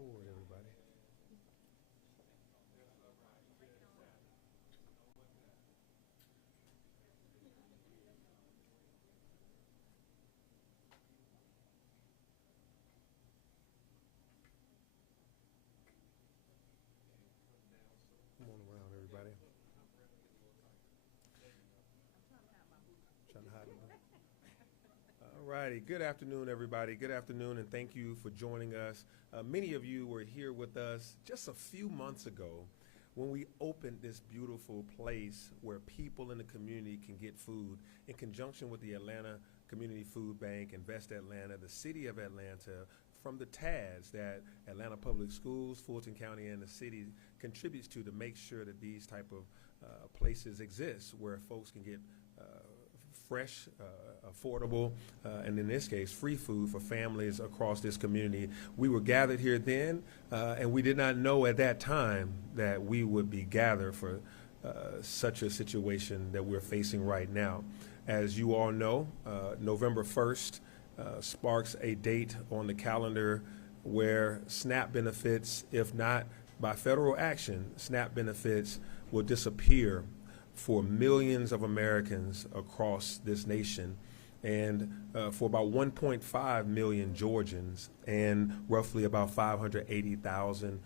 forward, everybody. Come on around, everybody. Trying to hide it. All righty. Good afternoon, everybody. Good afternoon, and thank you for joining us. Many of you were here with us just a few months ago when we opened this beautiful place where people in the community can get food in conjunction with the Atlanta Community Food Bank, Invest Atlanta, the City of Atlanta, from the TADS that Atlanta Public Schools, Fulton County, and the city contributes to make sure that these type of places exist where folks can get fresh, affordable, and in this case, free food for families across this community. We were gathered here then, and we did not know at that time that we would be gathered for such a situation that we're facing right now. As you all know, November 1st sparks a date on the calendar where SNAP benefits, if not by federal action, SNAP benefits will disappear for millions of Americans across this nation, and for about 1.5 million Georgians, and roughly about 580,000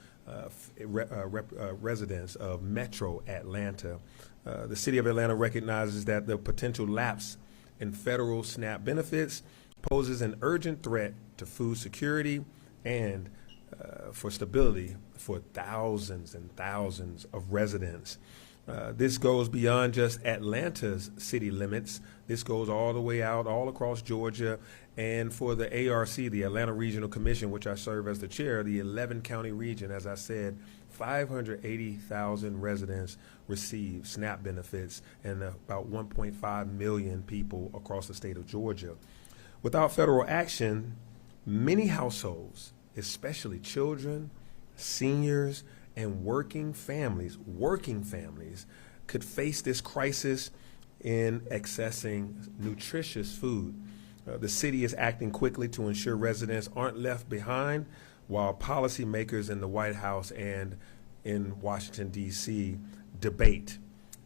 residents of Metro Atlanta. The City of Atlanta recognizes that the potential lapse in federal SNAP benefits poses an urgent threat to food security and for stability for thousands and thousands of residents. This goes beyond just Atlanta's city limits. This goes all the way out, all across Georgia. And for the ARC, the Atlanta Regional Commission, which I serve as the chair, the 11-county region, as I said, 580,000 residents receive SNAP benefits, and about 1.5 million people across the state of Georgia. Without federal action, many households, especially children, seniors, and working families could face this crisis in accessing nutritious food. The city is acting quickly to ensure residents aren't left behind, while policymakers in the White House and in Washington, D.C. debate.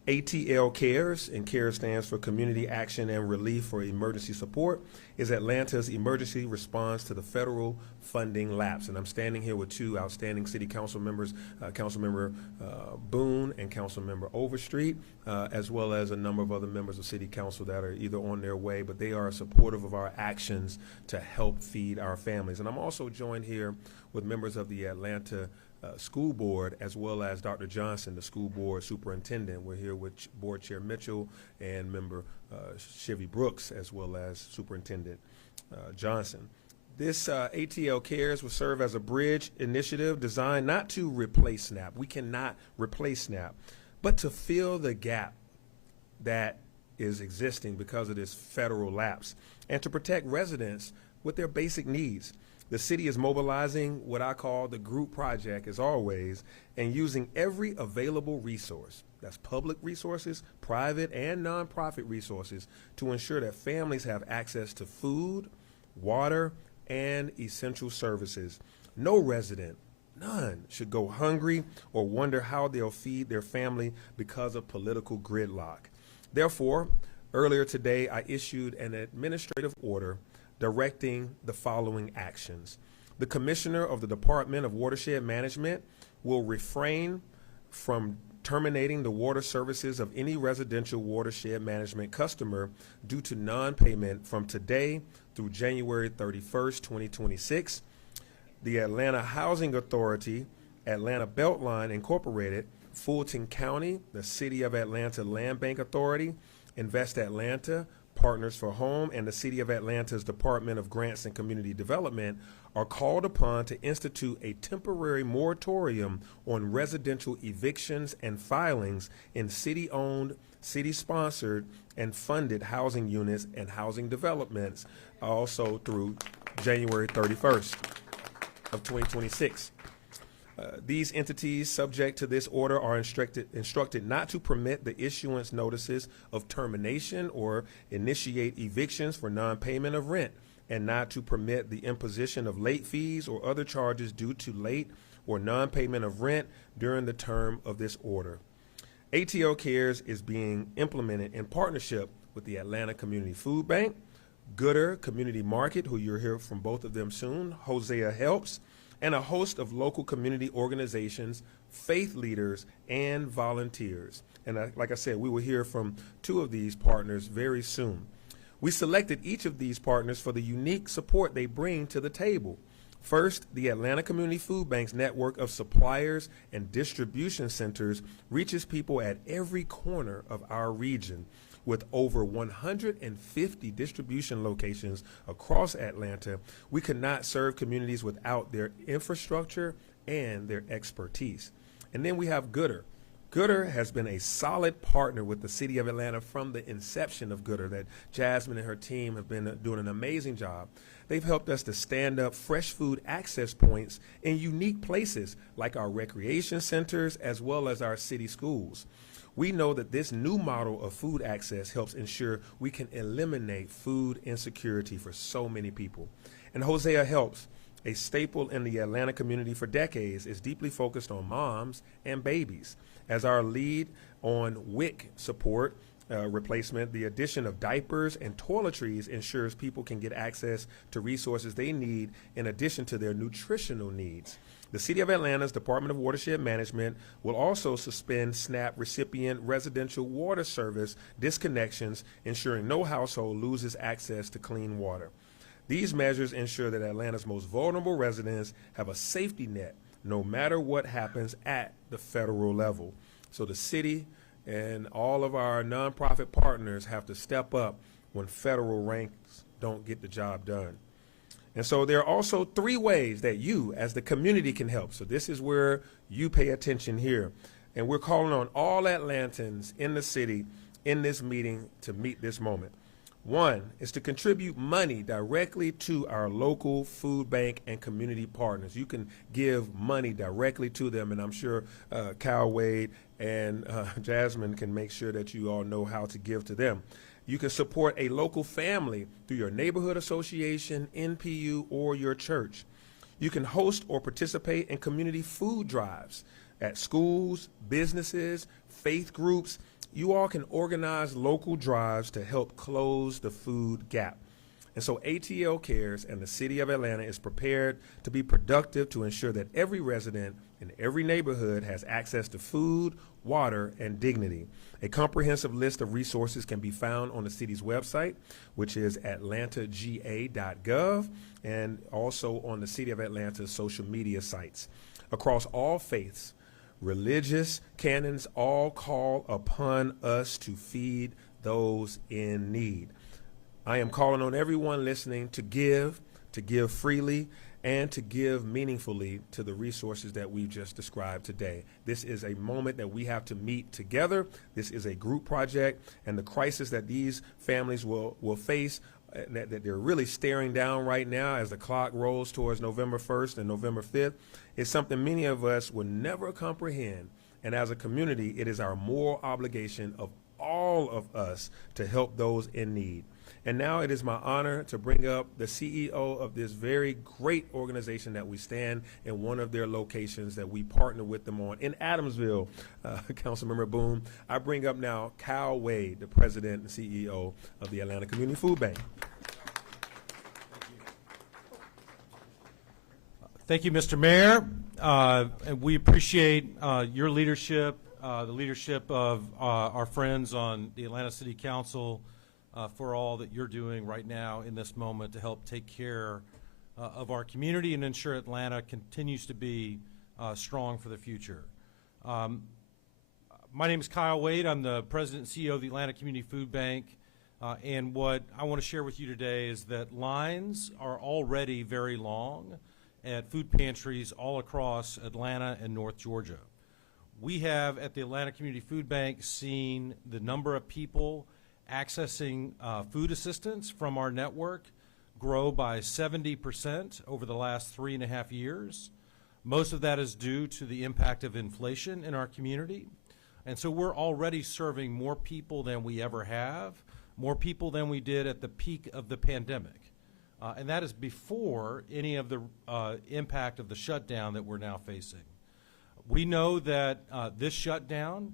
ATL CARES, and CARES stands for Community Action and Relief for Emergency Support, is Atlanta's emergency response to the federal funding lapse. And I'm standing here with two outstanding city council members, Councilmember Boone and Councilmember Overstreet, as well as a number of other members of city council that are either on their way, but they are supportive of our actions to help feed our families. And I'm also joined here with members of the Atlanta School Board, as well as Dr. Johnson, the school board superintendent. We're here with Board Chair Mitchell and member Chivy Brooks, as well as Superintendent Johnson. This ATL CARES will serve as a bridge initiative designed not to replace SNAP. We cannot replace SNAP, but to fill the gap that is existing because of this federal lapse and to protect residents with their basic needs. The city is mobilizing what I call the group project, as always, and using every available resource, that's public resources, private and nonprofit resources, to ensure that families have access to food, water, and essential services. No resident, none, should go hungry or wonder how they'll feed their family because of political gridlock. Therefore, earlier today, I issued an administrative order directing the following actions. The Commissioner of the Department of Watershed Management will refrain from terminating the water services of any residential watershed management customer due to non-payment from today through January 31st, 2026. The Atlanta Housing Authority, Atlanta Beltline Incorporated, Fulton County, the City of Atlanta Land Bank Authority, Invest Atlanta, Partners for Home, and the City of Atlanta's Department of Grants and Community Development are called upon to institute a temporary moratorium on residential evictions and filings in city-owned, city-sponsored, and funded housing units and housing developments, also through January 31st of 2026. These entities subject to this order are instructed not to permit the issuance notices of termination or initiate evictions for non-payment of rent, and not to permit the imposition of late fees or other charges due to late or non-payment of rent during the term of this order. ATL Cares is being implemented in partnership with the Atlanta Community Food Bank, Goodr Community Market, who you'll hear from both of them soon, Hosea Helps, and a host of local community organizations, faith leaders, and volunteers. And like I said, we will hear from two of these partners very soon. We selected each of these partners for the unique support they bring to the table. First, the Atlanta Community Food Bank's network of suppliers and distribution centers reaches people at every corner of our region. With over 150 distribution locations across Atlanta, we could not serve communities without their infrastructure and their expertise. And then we have Goodr. Goodr has been a solid partner with the City of Atlanta from the inception of Goodr, that Jasmine and her team have been doing an amazing job. They've helped us to stand up fresh food access points in unique places like our recreation centers as well as our city schools. We know that this new model of food access helps ensure we can eliminate food insecurity for so many people. And Hosea Helps, a staple in the Atlanta community for decades, is deeply focused on moms and babies. As our lead on WIC support replacement, the addition of diapers and toiletries ensures people can get access to resources they need in addition to their nutritional needs. The City of Atlanta's Department of Watershed Management will also suspend SNAP recipient residential water service disconnections, ensuring no household loses access to clean water. These measures ensure that Atlanta's most vulnerable residents have a safety net no matter what happens at the federal level. So the city and all of our nonprofit partners have to step up when federal ranks don't get the job done. And so there are also 3 ways that you as the community can help. So this is where you pay attention here. And we're calling on all Atlantans in the city in this meeting to meet this moment. 1 is to contribute money directly to our local food bank and community partners. You can give money directly to them, and I'm sure Kyle Wade and Jasmine can make sure that you all know how to give to them. You can support a local family through your neighborhood association, NPU, or your church. You can host or participate in community food drives at schools, businesses, faith groups. You all can organize local drives to help close the food gap. And so ATL Cares and the City of Atlanta is prepared to be productive to ensure that every resident in every neighborhood has access to food, water, and dignity. A comprehensive list of resources can be found on the city's website, which is atlantagA.gov, and also on the City of Atlanta's social media sites. Across all faiths, religious canons all call upon us to feed those in need. I am calling on everyone listening to give freely, and to give meaningfully to the resources that we've just described today. This is a moment that we have to meet together. This is a group project, and the crisis that these families will face, that they're really staring down right now as the clock rolls towards November 1st and November 5th, is something many of us will never comprehend. And as a community, it is our moral obligation of all of us to help those in need. And now it is my honor to bring up the CEO of this very great organization that we stand in one of their locations that we partner with them on in Adamsville, Councilmember Boone. I bring up now Kyle Wade, the president and CEO of the Atlanta Community Food Bank. Thank you, Mr. Mayor. And we appreciate your leadership, the leadership of our friends on the Atlanta City Council, for all that you're doing right now in this moment to help take care of our community and ensure Atlanta continues to be strong for the future. My name is Kyle Wade. I'm the president and CEO of the Atlanta Community Food Bank. And what I want to share with you today is that lines are already very long at food pantries all across Atlanta and North Georgia. We have at the Atlanta Community Food Bank seen the number of people accessing food assistance from our network grow by 70% over the last 3.5 years. Most of that is due to the impact of inflation in our community. And so we're already serving more people than we ever have, more people than we did at the peak of the pandemic. and that is before any of the impact of the shutdown that we're now facing. We know that this shutdown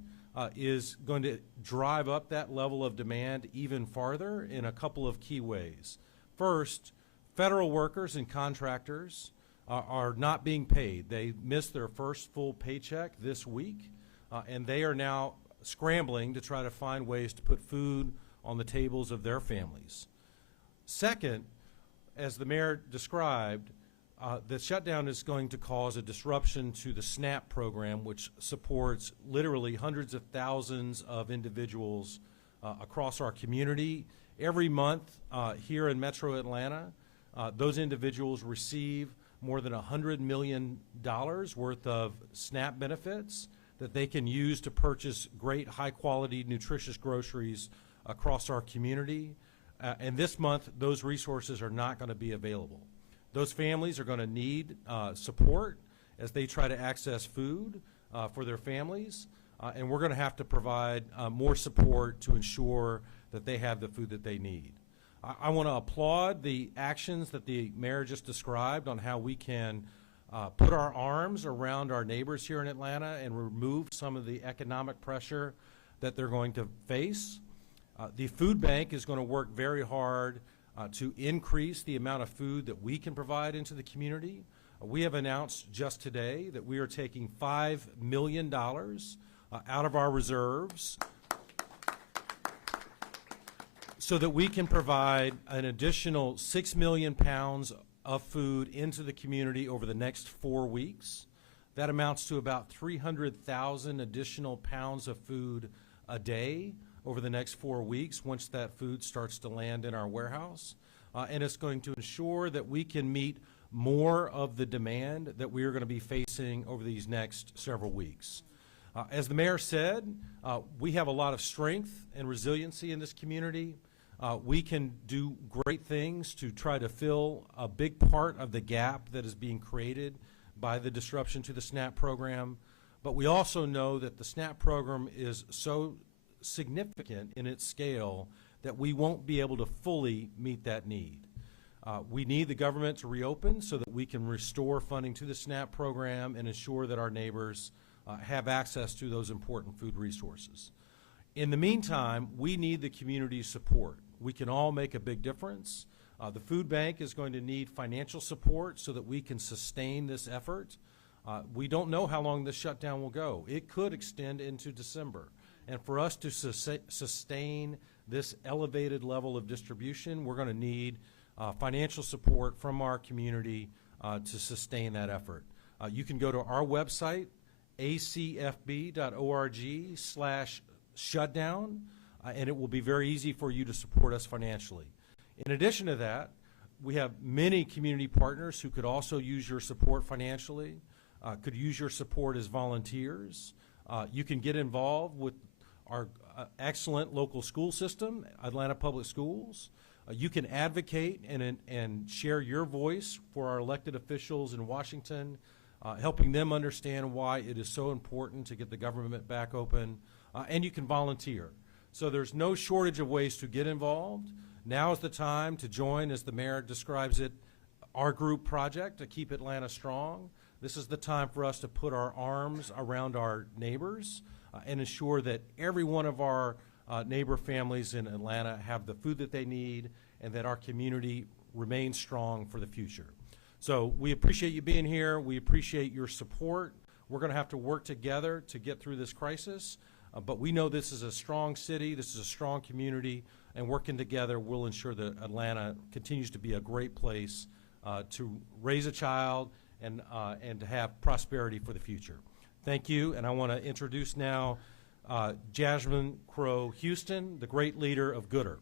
is going to drive up that level of demand even farther in a couple of key ways. First, federal workers and contractors are not being paid. They missed their first full paycheck this week, and they are now scrambling to try to find ways to put food on the tables of their families. Second, as the mayor described, the shutdown is going to cause a disruption to the SNAP program, which supports literally hundreds of thousands of individuals across our community. Every month here in Metro Atlanta, those individuals receive more than $100 million worth of SNAP benefits that they can use to purchase great, high-quality, nutritious groceries across our community. And this month, those resources are not going to be available. Those families are going to need support as they try to access food for their families, and we're going to have to provide more support to ensure that they have the food that they need. I want to applaud the actions that the mayor just described on how we can put our arms around our neighbors here in Atlanta and remove some of the economic pressure that they're going to face. The food bank is going to work very hard to increase the amount of food that we can provide into the community. We have announced just today that we are taking $5 million out of our reserves so that we can provide an additional 6 million pounds of food into the community over the next 4 weeks. That amounts to about 300,000 additional pounds of food a day over the next 4 weeks once that food starts to land in our warehouse. And it's going to ensure that we can meet more of the demand that we are going to be facing over these next several weeks. As the mayor said, we have a lot of strength and resiliency in this community. We can do great things to try to fill a big part of the gap that is being created by the disruption to the SNAP program. But we also know that the SNAP program is so significant in its scale that we won't be able to fully meet that need. We need the government to reopen so that we can restore funding to the SNAP program and ensure that our neighbors have access to those important food resources. In the meantime, we need the community's support. We can all make a big difference. The food bank is going to need financial support so that we can sustain this effort. We don't know how long this shutdown will go. It could extend into December. And for us to sustain this elevated level of distribution, we're going to need financial support from our community to sustain that effort. You can go to our website, acfb.org/shutdown, and it will be very easy for you to support us financially. In addition to that, we have many community partners who could also use your support financially, could use your support as volunteers. You can get involved with our excellent local school system, Atlanta Public Schools. You can advocate and share your voice for our elected officials in Washington, helping them understand why it is so important to get the government back open, and you can volunteer. So there's no shortage of ways to get involved. Now is the time to join, as the mayor describes it, our group project to keep Atlanta strong. This is the time for us to put our arms around our neighbors and ensure that every one of our neighbor families in Atlanta have the food that they need and that our community remains strong for the future. So we appreciate you being here. We appreciate your support. We're going to have to work together to get through this crisis, but we know this is a strong city, this is a strong community, and working together will ensure that Atlanta continues to be a great place to raise a child and to have prosperity for the future. Thank you, and I want to introduce now Jasmine Crow Houston, the great leader of Goodr.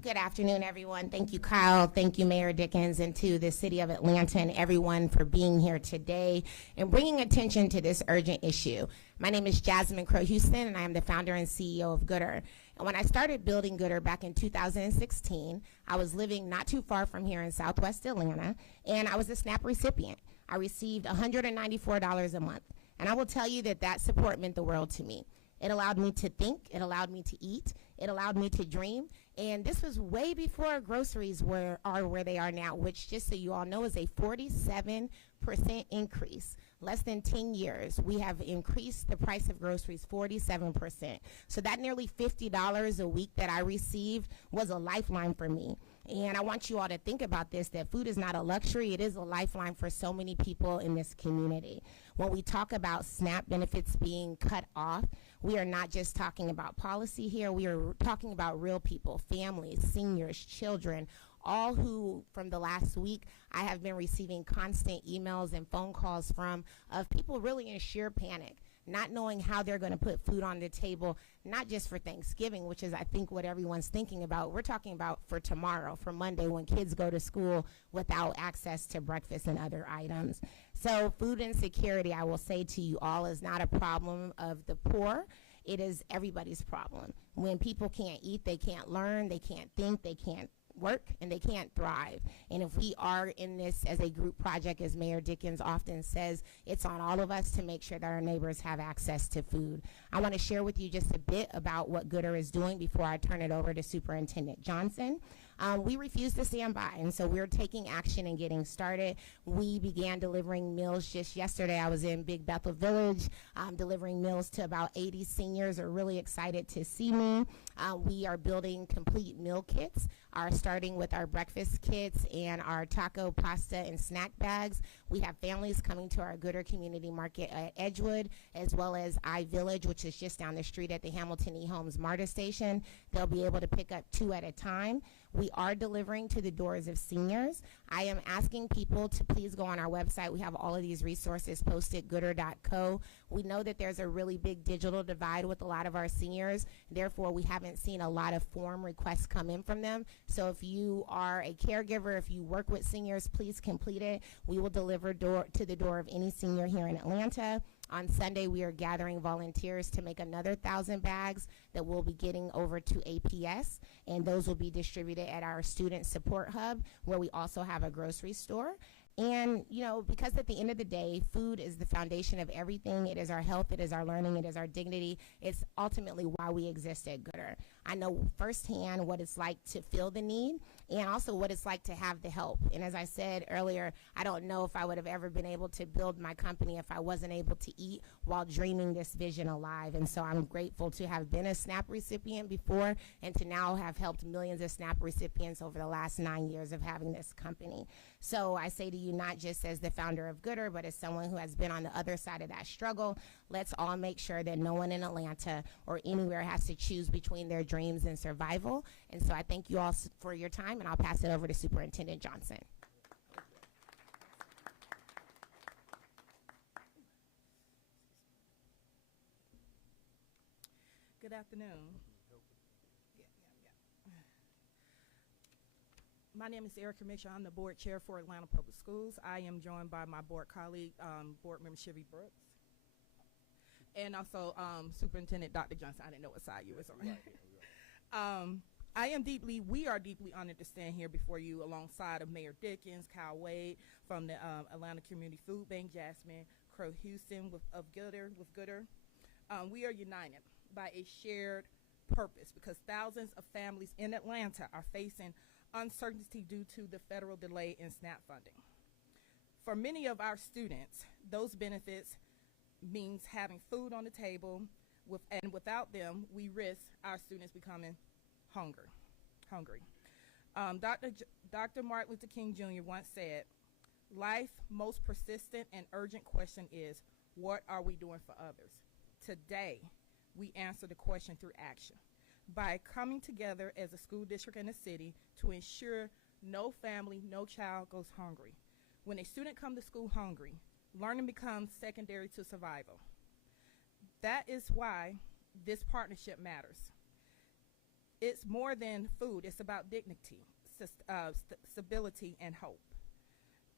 Good afternoon, everyone. Thank you, Kyle. Thank you, Mayor Dickens, and to the City of Atlanta and everyone for being here today and bringing attention to this urgent issue. My name is Jasmine Crow Houston, and I am the founder and CEO of Goodr. And when I started building Goodr back in 2016, I was living not too far from here in Southwest Atlanta, and I was a SNAP recipient. I received $194 a month, and I will tell you that that support meant the world to me. It allowed me to think, it allowed me to eat, It allowed me to dream. And this was way before groceries are where they are now, which, just so you all know, is a 47% increase. Less than 10 years, we have increased the price of groceries 47%. So that nearly $50 a week that I received was a lifeline for me. And I want you all to think about this, that food is not a luxury. It is a lifeline for so many people in this community. When we talk about SNAP benefits being cut off, we are not just talking about policy here. We are talking about real people, families, seniors, children, all who, from the last week, I have been receiving constant emails and phone calls from, of people really in sheer panic, not knowing how they're going to put food on the table, not just for Thanksgiving, which is, I think, what everyone's thinking about. We're talking about for tomorrow, for Monday, when kids go to school without access to breakfast and other items. So food insecurity, I will say to you all, is not a problem of the poor. It is everybody's problem. When people can't eat, they can't learn, they can't think, they can't work, and they can't thrive. And if we are in this as a group project, as Mayor Dickens often says, it's on all of us to make sure that our neighbors have access to food. I want to share with you just a bit about what Goodr is doing before I turn it over to Superintendent Johnson. We refuse to stand by, and so we're taking action and getting started. We began delivering meals just yesterday. I was in Big Bethel Village delivering meals to about 80 seniors. Are really excited to see me. We are building complete meal kits, starting with our breakfast kits and our taco, pasta, and snack bags. We have families coming to our Goodr Community Market at Edgewood, as well as iVillage, which is just down the street at the Hamilton E. Holmes MARTA station. They'll be able to pick up 2 at a time. We are delivering to the doors of seniors. I am asking people to please go on our website. We have all of these resources posted, goodr.co. We know that there's a really big digital divide with a lot of our seniors. Therefore, we haven't seen a lot of form requests come in from them. So if you are a caregiver, if you work with seniors, please complete it. We will deliver to the door of any senior here in Atlanta. On Sunday, we are gathering volunteers to make another 1,000 bags that we'll be getting over to APS, and those will be distributed at our student support hub, where we also have a grocery store. And, you know, because at the end of the day, food is the foundation of everything. It is our health, it is our learning, it is our dignity. It's ultimately why we exist at Goodr. I know firsthand what it's like to feel the need and also what it's like to have the help. And as I said earlier, I don't know if I would have ever been able to build my company if I wasn't able to eat while dreaming this vision alive. And so I'm grateful to have been a SNAP recipient before and to now have helped millions of SNAP recipients over the last 9 years of having this company. So I say to you, not just as the founder of Goodr, but as someone who has been on the other side of that struggle, let's all make sure that no one in Atlanta or anywhere has to choose between their dreams and survival. And so I thank you all for your time, and I'll pass it over to Superintendent Johnson. Good afternoon. My name is Erica Mitchell. I'm the board chair for Atlanta Public Schools. I am joined by my board colleague, board member Chevy Brooks, and also Superintendent Dr. Johnson. I didn't know what side you was on. We are deeply honored to stand here before you alongside of Mayor Dickens, Kyle Wade from the Atlanta Community Food Bank, Jasmine Crow Houston with Goodr. We are united by a shared purpose because thousands of families in Atlanta are facing uncertainty due to the federal delay in SNAP funding. For many of our students, those benefits means having food on the table, and without them, we risk our students becoming hungry. Dr. Martin Luther King Jr. once said, "Life's most persistent and urgent question is, what are we doing for others?" Today, we answer the question through action by coming together as a school district and a city to ensure no family, no child goes hungry. When a student comes to school hungry, learning becomes secondary to survival. That is why this partnership matters. It's more than food. It's about dignity, stability, and hope.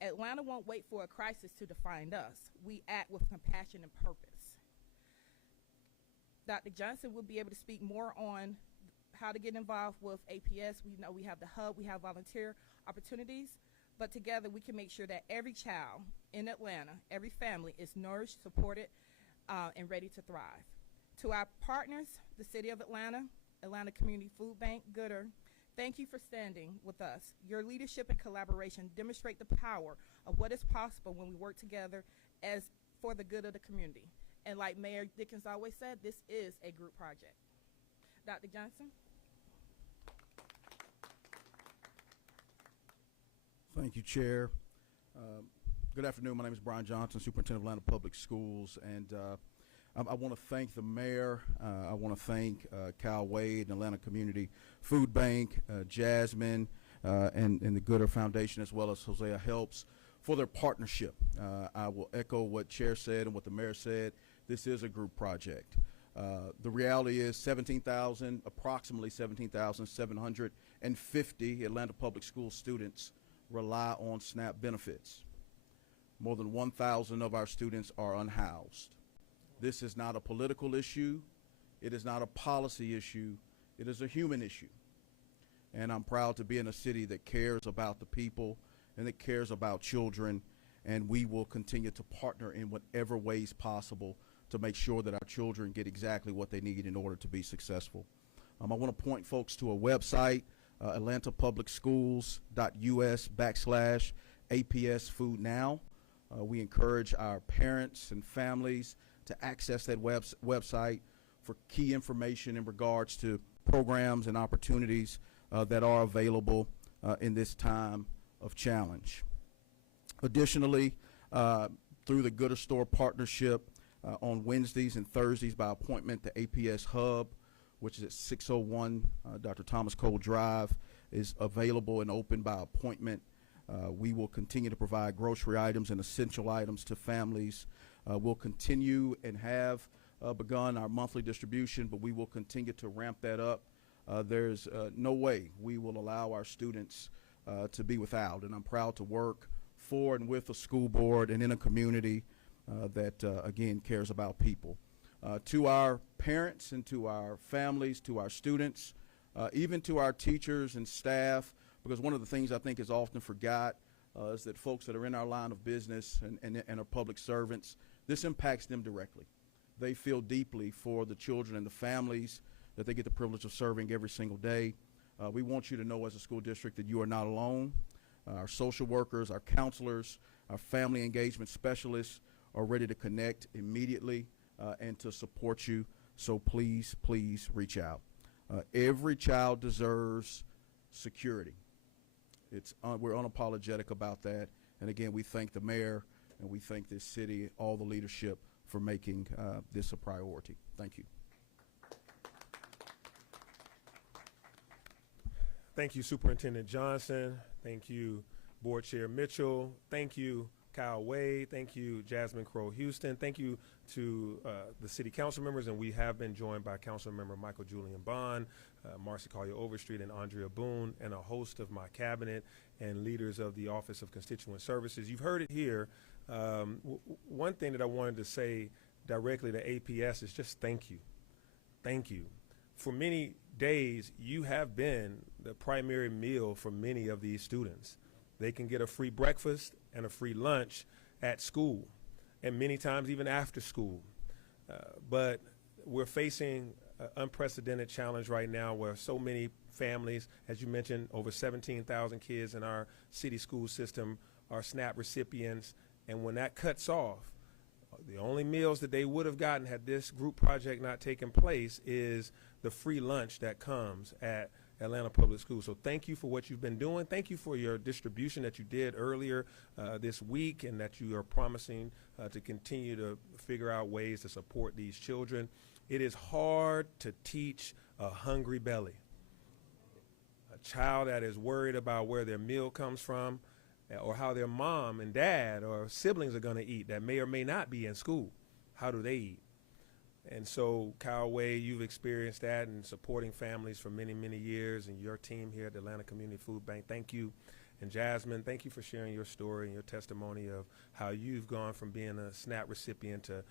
Atlanta won't wait for a crisis to define us. We act with compassion and purpose. Dr. Johnson will be able to speak more on how to get involved with APS. We know we have the hub, we have volunteer opportunities, but together we can make sure that every child in Atlanta, every family is nourished, supported, and ready to thrive. To our partners, the City of Atlanta, Atlanta Community Food Bank, Goodr, thank you for standing with us. Your leadership and collaboration demonstrate the power of what is possible when we work together as for the good of the community. And like Mayor Dickens always said, this is a group project. Dr. Johnson? Thank you, Chair. Good afternoon. My name is Brian Johnson, Superintendent of Atlanta Public Schools, and I want to thank the mayor. I want to thank Cal Wade and Atlanta Community Food Bank, Jasmine, and the Goodr Foundation, as well as Hosea Helps, for their partnership. I will echo what Chair said and what the mayor said. This is a group project. The reality is approximately 17,750 Atlanta Public School students rely on SNAP benefits. More than 1,000 of our students are unhoused. This is not a political issue. It is not a policy issue. It is a human issue. And I'm proud to be in a city that cares about the people and that cares about children, and we will continue to partner in whatever ways possible to make sure that our children get exactly what they need in order to be successful. I want to point folks to a website, atlantapublicschools.us/APS Food Now. We encourage our parents and families to access that website for key information in regards to programs and opportunities that are available in this time of challenge. Additionally, through the Goodr Store partnership, on Wednesdays and Thursdays by appointment, the APS Hub, which is at 601 Dr. Thomas Cole Drive, is available and open by appointment. We will continue to provide grocery items and essential items to families. We'll continue and have begun our monthly distribution, but we will continue to ramp that up. There's no way we will allow our students to be without, and I'm proud to work for and with a school board and in a community that, again, cares about people. To our parents and to our families, to our students, even to our teachers and staff, because one of the things I think is often forgot is that folks that are in our line of business and are public servants, this impacts them directly. They feel deeply for the children and the families that they get the privilege of serving every single day. We want you to know as a school district that you are not alone. Our social workers, our counselors, our family engagement specialists are ready to connect immediately and to support you. So please, please reach out. Every child deserves security. We're unapologetic about that. And again, we thank the mayor and we thank this city, all the leadership, for making this a priority. Thank you. Thank you, Superintendent Johnson. Thank you, Board Chair Mitchell. Thank you, Kyle Wade. Thank you, Jasmine Crow Houston. Thank you to the city council members, and we have been joined by Council Member Michael Julian Bond, Marcy Collier Overstreet, and Andrea Boone, and a host of my cabinet and leaders of the Office of Constituent Services. You've heard it here. One thing that I wanted to say directly to APS is just thank you. Thank you. For many days, you have been the primary meal for many of these students. They can get a free breakfast and a free lunch at school, and many times even after school. But we're facing an unprecedented challenge right now where so many families, as you mentioned, over 17,000 kids in our city school system are SNAP recipients, and when that cuts off, the only meals that they would have gotten had this group project not taken place is the free lunch that comes at Atlanta Public Schools. So thank you for what you've been doing. Thank you for your distribution that you did earlier this week, and that you are promising to continue to figure out ways to support these children. It is hard to teach a hungry belly. A child that is worried about where their meal comes from, or how their mom and dad or siblings are going to eat that may or may not be in school. How do they eat? And so, Kyle Wade, you've experienced that and supporting families for many, many years, and your team here at the Atlanta Community Food Bank. Thank you. And Jasmine, thank you for sharing your story and your testimony of how you've gone from being a SNAP recipient to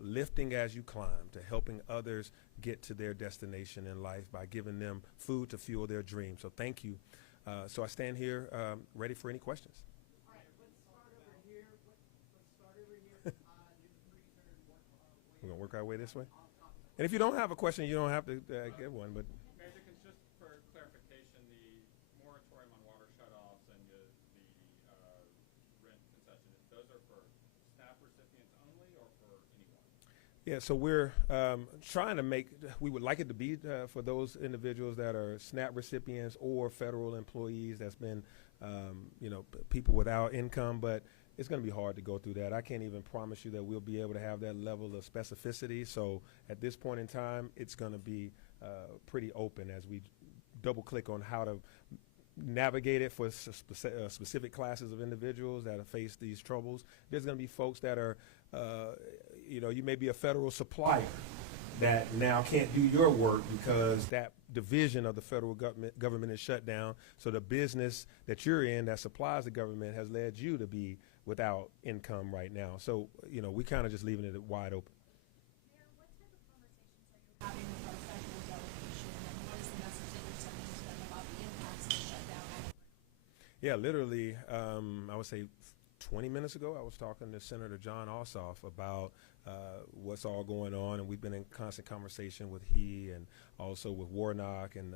lifting as you climb, to helping others get to their destination in life by giving them food to fuel their dreams. So thank you. So I stand here ready for any questions. All right, let's start over here. We're going to work our way this way? And if you don't have a question, you don't have to get one. But Yeah, so we're trying to make, we would like it to be for those individuals that are SNAP recipients or federal employees that's been, people without income, but it's going to be hard to go through that. I can't even promise you that we'll be able to have that level of specificity. So at this point in time, it's going to be pretty open as we double click on how to navigate it for specific classes of individuals that have faced these troubles. There's going to be folks that are, you may be a federal supplier that now can't do your work because that division of the federal government is shut down. So the business that you're in that supplies the government has led you to be without income right now. So, we kind of just leaving it wide open. Mayor, what type of conversations are you having with our federal delegation, and what is the message that you're sending to them about the impacts of the shutdown? Yeah, literally, I would say 20 minutes ago, I was talking to Senator John Ossoff about what's all going on, and we've been in constant conversation with he and also with Warnock and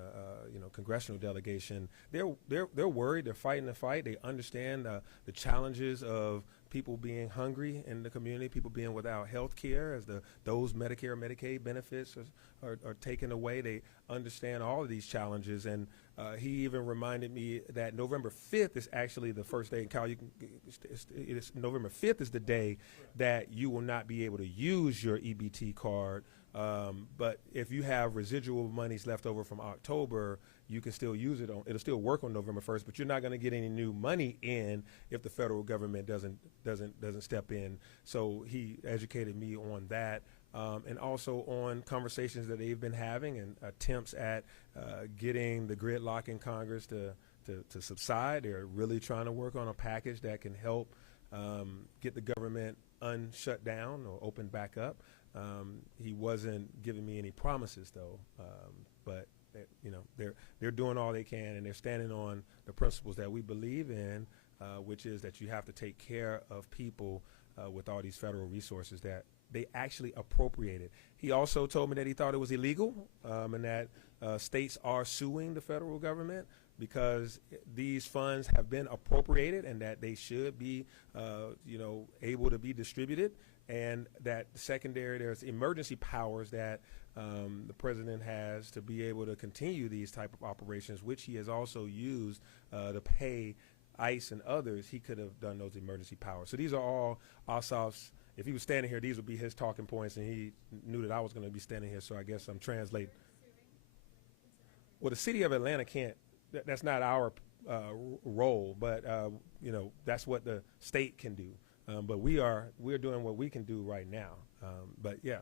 congressional delegation. They're worried. They're fighting the fight. They understand the challenges of people being hungry in the community, people being without health care as those Medicare and Medicaid benefits are taken away. They understand all of these challenges, and he even reminded me that November 5th is actually the first day. And Kyle, November 5th is the day that you will not be able to use your EBT card. But if you have residual monies left over from October, you can still use it. It'll still work on November 1st, but you're not going to get any new money in if the federal government doesn't step in. So he educated me on that. And also on conversations that they've been having and attempts at getting the gridlock in Congress to subside. They're really trying to work on a package that can help get the government unshut down or open back up. He wasn't giving me any promises, though, but they're doing all they can, and they're standing on the principles that we believe in, which is that you have to take care of people with all these federal resources that they actually appropriated. He also told me that he thought it was illegal and that states are suing the federal government because these funds have been appropriated and that they should be, able to be distributed, and that secondary, there's emergency powers that the president has to be able to continue these type of operations, which he has also used to pay ICE and others. He could have done those emergency powers. So these are all Ossoff's. If he was standing here, these would be his talking points, and he knew that I was going to be standing here, so I guess I'm translating. Well, the city of Atlanta can't. That's not our role, but that's what the state can do. But we're doing what we can do right now. But yeah,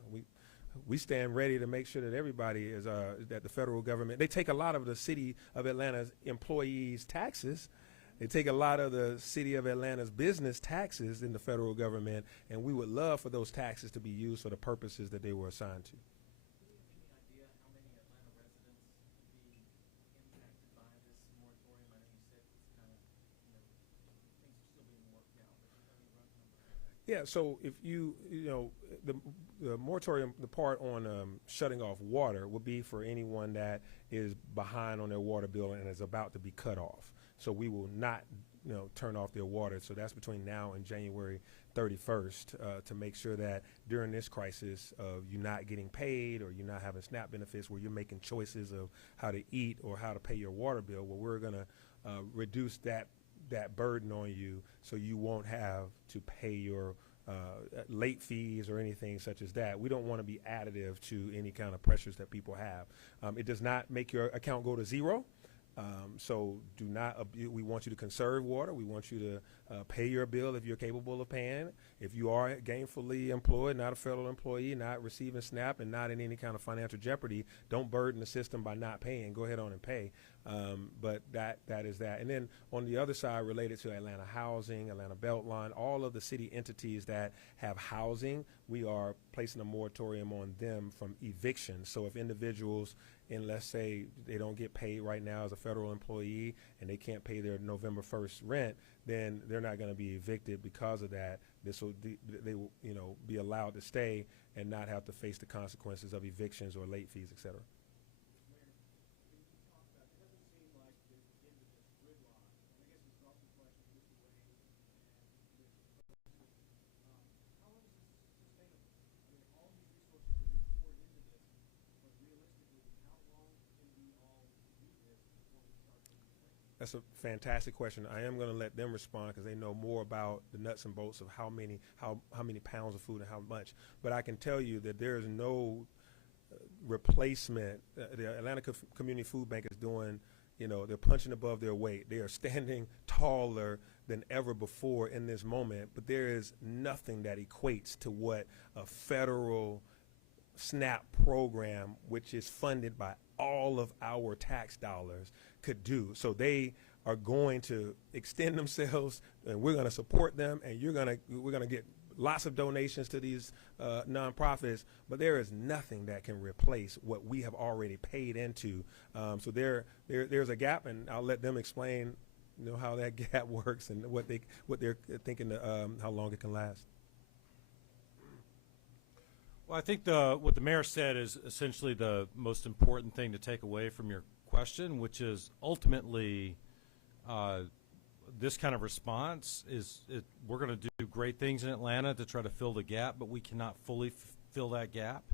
we stand ready to make sure that everybody is that the federal government. They take a lot of the city of Atlanta's employees' taxes. They take a lot of the city of Atlanta's business taxes in the federal government, and we would love for those taxes to be used for the purposes that they were assigned to. Do you have any idea how many Atlanta residents could be impacted by this moratorium? I know you said it's kind of, things are still being worked out, but do you have any rough numbers? Yeah, so if the moratorium, the part on shutting off water will be for anyone that is behind on their water bill and is about to be cut off. So we will not, turn off their water. So that's between now and January 31st to make sure that during this crisis of you not getting paid or you not having SNAP benefits where you're making choices of how to eat or how to pay your water bill, well, we're going to reduce that burden on you so you won't have to pay your late fees or anything such as that. We don't want to be additive to any kind of pressures that people have. It does not make your account go to zero. So do not, we want you to conserve water. We want you to pay your bill if you're capable of paying. If you are gainfully employed, not a federal employee, not receiving SNAP, and not in any kind of financial jeopardy, don't burden the system by not paying. Go ahead on and pay. But that is that. And then on the other side, related to Atlanta Housing, Atlanta Beltline, all of the city entities that have housing, we are placing a moratorium on them from eviction. So if individuals, and let's say they don't get paid right now as a federal employee and they can't pay their November 1st rent, then they're not going to be evicted because of that. They will be allowed to stay and not have to face the consequences of evictions or late fees, et cetera. That's a fantastic question. I am going to let them respond because they know more about the nuts and bolts of how many pounds of food and how much. But I can tell you that there is no replacement. The Atlanta Community Food Bank is doing, they're punching above their weight. They are standing taller than ever before in this moment. But there is nothing that equates to what a federal SNAP program, which is funded by all of our tax dollars, could do. So they are going to extend themselves, and we're going to support them, and we're going to get lots of donations to these nonprofits, but there is nothing that can replace what we have already paid into. So there's a gap, and I'll let them explain, how that gap works and what they're thinking, how long it can last. Well, I think what the mayor said is essentially the most important thing to take away from your question, which is ultimately this kind of response we're going to do great things in Atlanta to try to fill the gap, but we cannot fully fill that gap.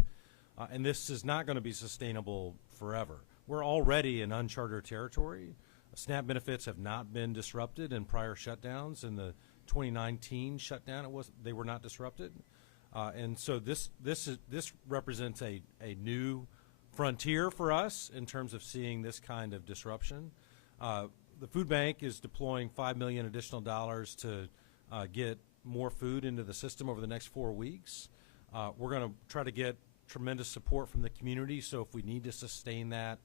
And this is not going to be sustainable forever. We're already in uncharted territory. SNAP benefits have not been disrupted in prior shutdowns. In the 2019 shutdown, they were not disrupted. And so this represents a new frontier for us in terms of seeing this kind of disruption. The food bank is deploying $5 million additional dollars to get more food into the system over the next 4 weeks. We're going to try to get tremendous support from the community, so if we need to sustain that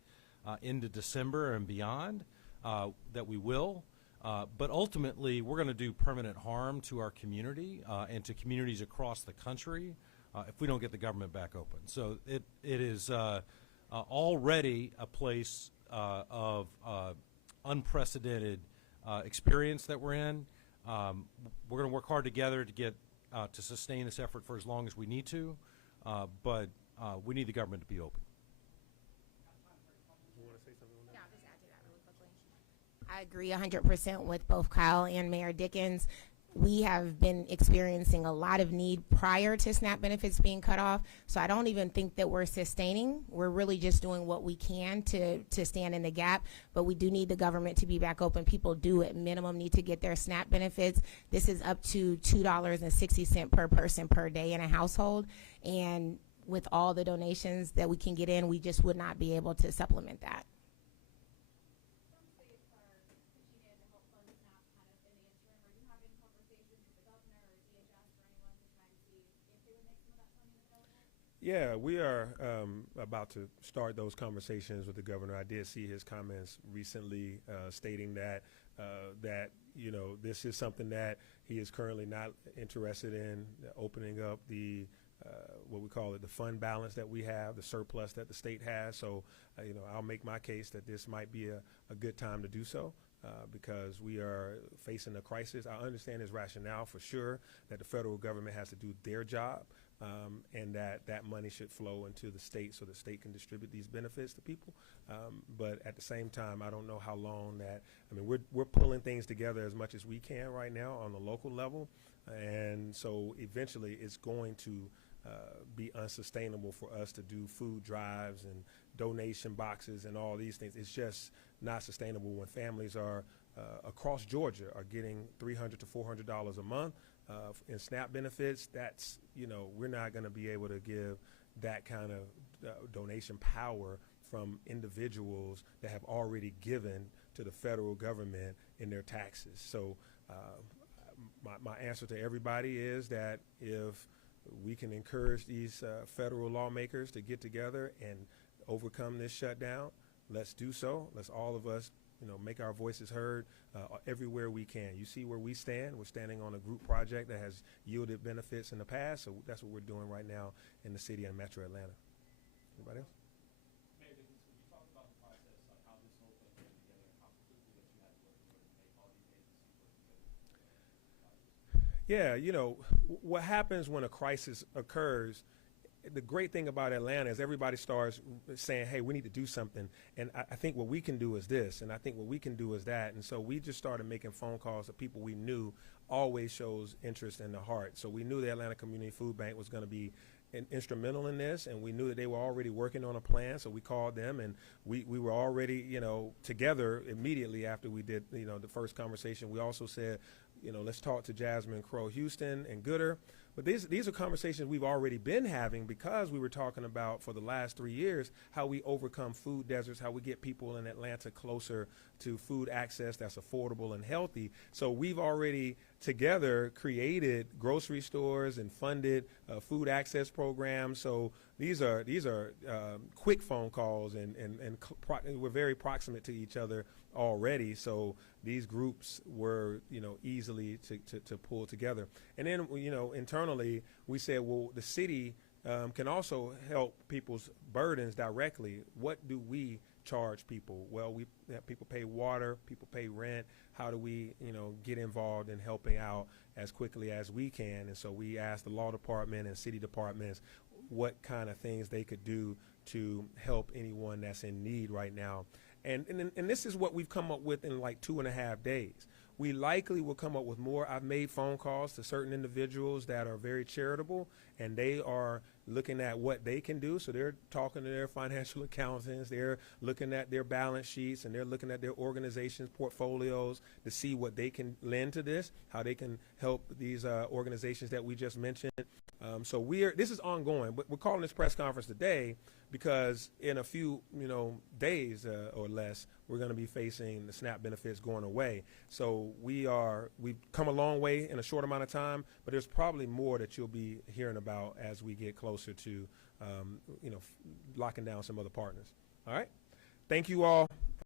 into December and beyond, that we will. But ultimately, we're going to do permanent harm to our community and to communities across the country if we don't get the government back open. So it is already a place of unprecedented experience that we're in. We're going to work hard together to get to sustain this effort for as long as we need to, but we need the government to be open. I agree 100% with both Kyle and Mayor Dickens. We have been experiencing a lot of need prior to SNAP benefits being cut off, so I don't even think that we're sustaining. We're really just doing what we can to stand in the gap, but we do need the government to be back open. People do at minimum need to get their SNAP benefits. This is up to $2.60 per person per day in a household, and with all the donations that we can get in, we just would not be able to supplement that. Yeah, we are about to start those conversations with the governor. I did see his comments recently stating that this is something that he is currently not interested in, opening up the what we call it, the fund balance that we have, the surplus that the state has. So, I'll make my case that this might be a good time to do so. Because we are facing a crisis. I understand his rationale for sure that the federal government has to do their job, and that money should flow into the state so the state can distribute these benefits to people. But at the same time, I don't know how long that. I mean, we're pulling things together as much as we can right now on the local level, and so eventually it's going to be unsustainable for us to do food drives and donation boxes and all these things. It's just not sustainable when families are across Georgia are getting $300 to $400 a month in SNAP benefits. That's, we're not going to be able to give that kind of donation power from individuals that have already given to the federal government in their taxes. So my answer to everybody is that if we can encourage these federal lawmakers to get together and overcome this shutdown, let's do so. Let's all of us, make our voices heard everywhere we can. You see where we stand. We're standing on a group project that has yielded benefits in the past, so that's what we're doing right now in the city and Metro Atlanta. Anybody else? Mayor Dickens, could you talk about the process, like how this whole thing came together and how quickly that you had to work in order to make all these agencies work together? Yeah, what happens when a crisis occurs, the great thing about Atlanta is everybody starts saying, hey, we need to do something. And I think what we can do is this, and I think what we can do is that. And so we just started making phone calls to people we knew always shows interest in the heart. So we knew the Atlanta Community Food Bank was going to be instrumental in this, and we knew that they were already working on a plan, so we called them, and we were already, together immediately after we did, the first conversation. We also said, let's talk to Jasmine Crow Houston and Goodr. But these are conversations we've already been having, because we were talking about for the last 3 years how we overcome food deserts, how we get people in Atlanta closer to food access that's affordable and healthy. So we've already together created grocery stores and funded food access programs. So these are quick phone calls, and we're very proximate to each other already. So these groups were, easily to pull together. And then, internally, we said, well, the city can also help people's burdens directly. What do we charge people? Well, people pay water, people pay rent. How do we, get involved in helping out as quickly as we can? And so we asked the law department and city departments what kind of things they could do to help anyone that's in need right now. And this is what we've come up with in like 2.5 days. We likely will come up with more. I've made phone calls to certain individuals that are very charitable, and they are looking at what they can do. So they're talking to their financial accountants. They're looking at their balance sheets, and they're looking at their organization's portfolios to see what they can lend to this, how they can help these organizations that we just mentioned. So this is ongoing, but we're calling this press conference today because in a few, days or less, we're going to be facing the SNAP benefits going away. So we've come a long way in a short amount of time, but there's probably more that you'll be hearing about as we get closer to, locking down some other partners. All right. Thank you all.